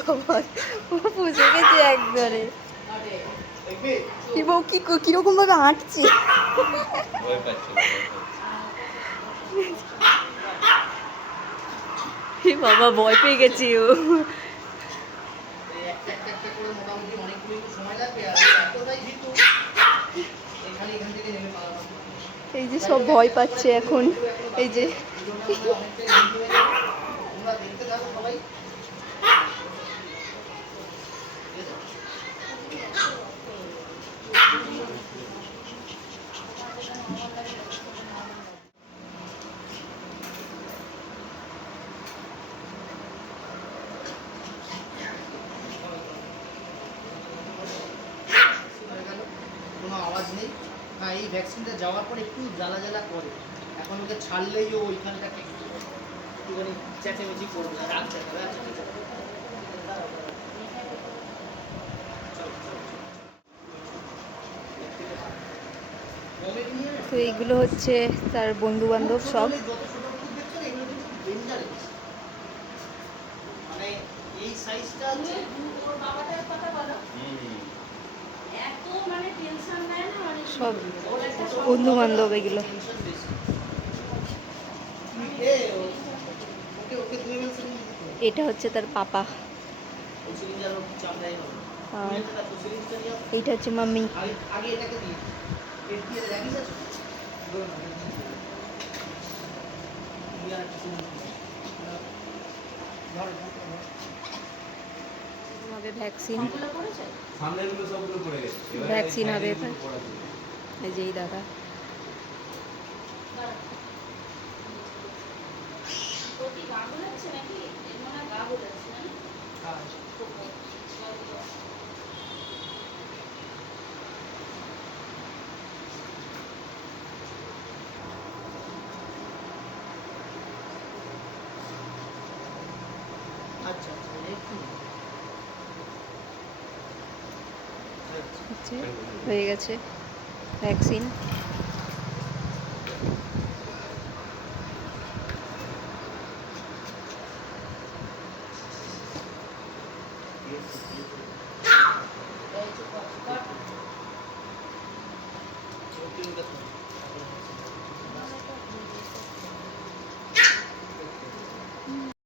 বাবা ও বুঝে গেছে একবারে। কি বউ কি কিরকম ভাবে হাঁটছে। বাবা ভয় পেয়ে গেছি ও। এই যে সব ভয় পাচ্ছে এখন। এই যে কোনো আওয়াজ নেই। হ্যাঁ, এই ভ্যাকসিনটা যাওয়ার পর একটু জ্বালা জ্বালা করে। এখন ওকে ছাড়লেই ও ওইখানটাকে একটুখানি চেঁচামেচি করবে, রাগ দেখাবে। আচ্ছা ঠিক আছে। তো এইগুলো হচ্ছে তার বন্ধু বান্ধব সব। যত ছোট কুকুর দেখছেন এগুলো কিন্তু ডেঞ্জারাস। মানে এই সাইজটা আছে। ওর বাবাটার কথা বলো। এত মানে টেনশন নেয় না, মানে সব বন্ধু বান্ধব এগুলো। এটা হচ্ছে তার পাপা, আর এইটা হচ্ছে মাম্মি। হবে ভ্যাকসিন, ভ্যাকসিন হবে এবার। এই যে এই দাদা। হয়ে গেছে ভ্যাকসিন। Okay.